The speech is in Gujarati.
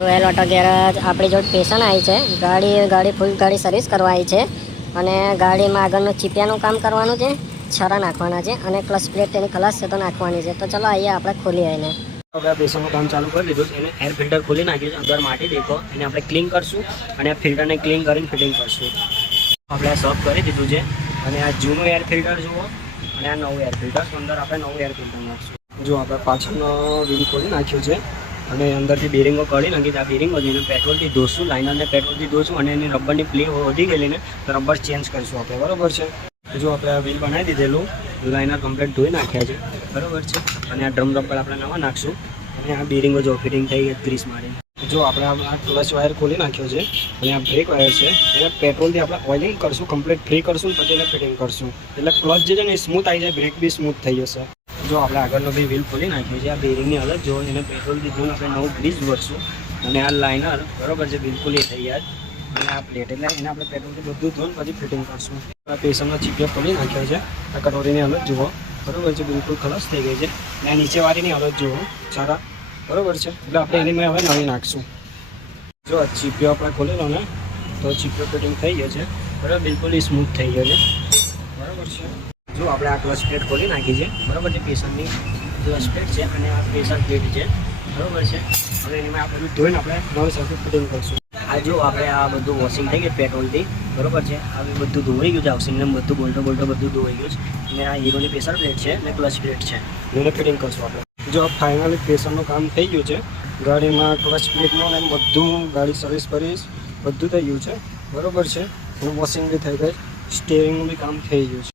રોયલ ઓટો ગેરેજ આપણી જોડે પેશન આવી છે. ગાડી ફૂલ ગાડી સર્વિસ કરવા આવી છે અને ગાડીમાં આગળનું ચીપિયાનું કામ કરવાનું છે, છરા નાખવાના છે અને ક્લચ પ્લેટ તેની ખલાસ છે તો નાખવાની છે. તો ચલો આઈએ આપણે ખોલી આવીને. આપણે પેશનનું કામ ચાલુ કરી દીધું. એને એર ફિલ્ટર ખોલી નાખ્યું છે. અંદર માટી દેખો એને આપણે ક્લીન કરશું અને ફિલ્ટરને ક્લીન કરીને ફિટિંગ કરશું. આપણે સર્ફ કરી દીધું છે અને આ જૂનું એર ફિલ્ટર જુઓ અને આ નવું એર ફિલ્ટર. અંદર આપણે નવું એર ફિલ્ટર નાખશું. જો આપણે પાછળનો વ્હીલ ખોલી નાખ્યું છે અને અંદરથી બેરિંગો કાઢી નાખી. આ બેરિંગો જઈને પેટ્રોલથી ધોશું, લાઇનરને પેટ્રોલથી ધોશું અને એની રબરની પ્લે વધી ગયેલી ને તો રબર ચેન્જ કરીશું આપણે, બરાબર છે. જો આપણે આ વ્હીલ બનાવી દીધેલું, લાઇનર કમ્પ્લીટ ધોઈ નાખ્યા છે, બરાબર છે. અને આ ડ્રમ રબર આપણે નવા નાખશું અને આ બેરિંગો જો ફિટિંગ થઈ ગઈ ગ્રીસ મારી. જો આપણે આ ક્લચ વાયર ખોલી નાખ્યો છે અને આ બ્રેક વાયર છે એને પેટ્રોલથી આપણે ઓઇલિંગ કરશું, કમ્પ્લીટ ફ્રી કરશું પછી એને ફિટિંગ કરશું. એટલે ક્લચ જે છે ને એ સ્મૂથ આવી જાય, બ્રેક બી સ્મૂથ થઈ જશે. જો આપણે આગળનો બી વ્હીલ ખોલી નાખ્યો છે. આ બેરિંગની અલગ જો એને પેટ્રોલથી જોઈને આપણે નવું ગ્રીસ ભરશું અને આ લાઇનર બરાબર છે બિલકુલ એ થઈ જાય. અને આ પ્લેટ એટલે એને આપણે પેટ્રોલથી બધું ધોઈને પછી ફિટિંગ કરશું. આ પેશનનો ચીપિયો ખોલી નાખ્યો છે. આ કટોરીની અલગ જુઓ, બરાબર છે, બિલકુલ ખલાસ થઈ ગઈ છે. અને આ નીચેવાળીની અલગ જુઓ સારા, બરાબર છે. એટલે આપણે એની મેં હવે નવી નાખશું. જો આ ચીપિયો આપણે ખોલેલો ને તો ચીપિયો ફિટિંગ થઈ ગયો છે, બરાબર, બિલકુલ એ સ્મૂથ થઈ ગયો છે, બરાબર છે. જો આપણે આ ક્લચ પ્લેટ ખોલી નાખી છે, બરાબર છે. પેશનની ક્લચ પ્લેટ છે અને આ પ્રેશર પ્લેટ છે, બરાબર છે. હવે એમાં આ બધું ધોઈને આપણે નવી સાથે ફિટિંગ કરશું. આ જો આપણે આ બધું વોશિંગ થઈ ગયું પેટ્રોલથી, બરાબર છે. આ બધું ધોવાઈ ગયું છે, હાઉસિંગને બધું બોલ્ટો બધું ધોવાઈ ગયું છે. અને આ હીરોની પ્રેશર પ્લેટ છે અને ક્લચ પ્લેટ છે, એને ફિટિંગ કરશું આપણે. જો ફાઇનલી પ્રેશરનું કામ થઈ ગયું છે. ગાડીમાં ક્લચ પ્લેટનું એમ બધું ગાડી સર્વિસ કરીશ બધું થઈ ગયું છે, બરાબર છે. અને વોશિંગ બી થઈ ગઈ, સ્ટીયરિંગનું બી કામ થઈ ગયું છે.